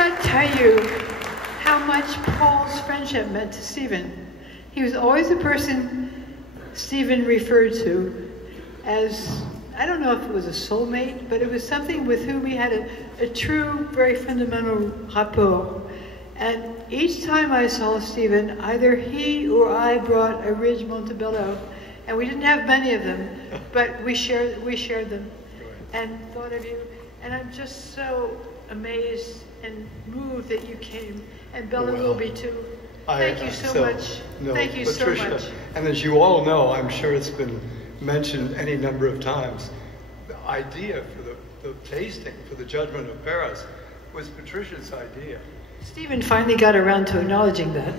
cannot tell you how much Paul's friendship meant to Steven. He was always the person Steven referred to as, I don't know if it was a soulmate, but it was something with whom we had a true, very fundamental rapport. And each time I saw Steven, either he or I brought a Ridge Montebello, and we didn't have many of them, but we shared them and thought of you. And I'm just so amazed and moved that you came, and Bella will be too. Thank you so much. No, Thank you Patricia, so much. And as you all know, I'm sure it's been mentioned any number of times, the idea for the tasting, for the Judgment of Paris, was Patricia's idea. Steven finally got around to acknowledging that.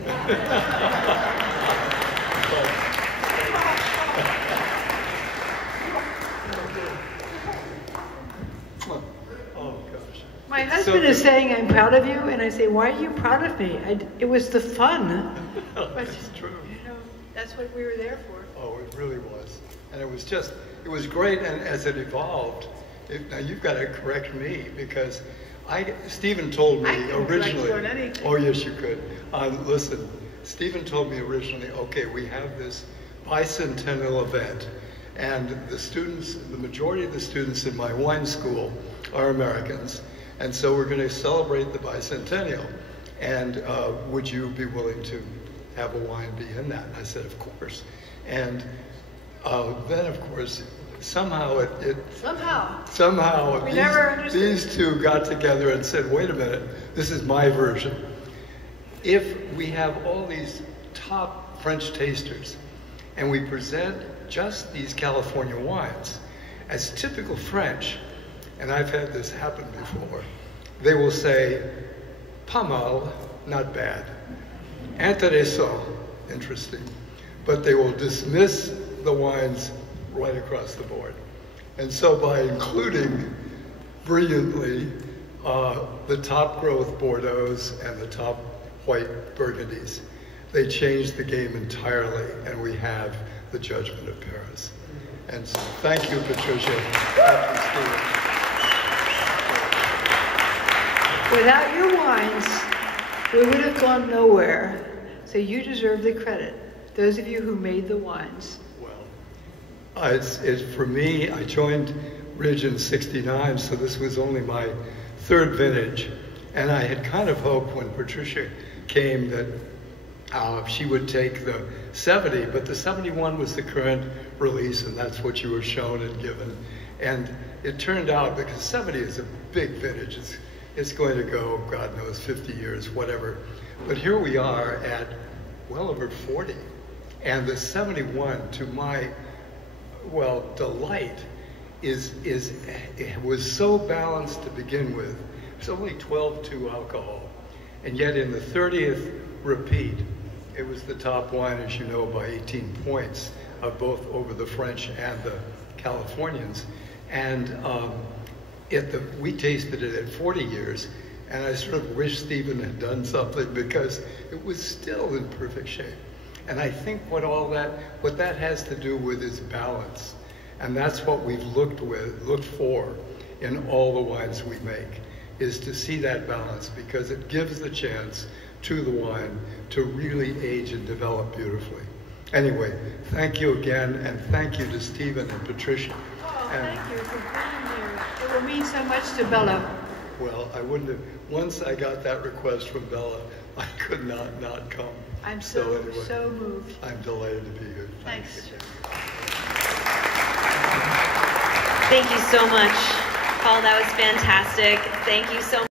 Oh, gosh. My husband is saying I'm proud of you, and I say, why are you proud of me? It was the fun. That's true. You know, that's what we were there for. Oh, it really was. And it was great, and as it evolved, now you've got to correct me, because Steven told me originally. Oh, yes, you could. Listen, Steven told me originally, okay, we have this bicentennial event, and the majority of the students in my wine school are Americans, and so we're going to celebrate the bicentennial. And would you be willing to have a wine be in that? And I said, of course. And then, of course, somehow these two got together and said, wait a minute, this is my version. If we have all these top French tasters and we present just these California wines as typical French, and I've had this happen before, they will say, pas mal, not bad, intéressant, interesting, but they will dismiss the wines right across the board. And so by including brilliantly the top growth Bordeaux's and the top white Burgundies, they changed the game entirely, and we have the Judgment of Paris. And so thank you, Patricia. Without your wines, we would have gone nowhere. So you deserve the credit, those of you who made the wines. It's for me, I joined Ridge in '69, so this was only my third vintage. And I had kind of hoped when Patricia came that she would take the 70, but the 71 was the current release, and that's what you were shown and given. And it turned out, because 70 is a big vintage, it's going to go, God knows, 50 years, whatever. But here we are at well over 40. And the 71, to my delight, it was so balanced to begin with. It's only 12.2 alcohol. And yet in the 30th repeat, it was the top wine, as you know, by 18 points, both over the French and the Californians. And we tasted it at 40 years, and I sort of wish Steven had done something, because it was still in perfect shape. And I think what that has to do with is balance. And that's what we've looked for in all the wines we make, is to see that balance, because it gives the chance to the wine to really age and develop beautifully. Anyway, thank you again, and thank you to Steven and Patricia. Oh, thank you for being here. It will mean so much to Bella. Well, I wouldn't have, once I got that request from Bella, I could not come. I'm so moved. I'm delighted to be here. Thanks. Again. Thank you so much, Paul. That was fantastic. Thank you so much.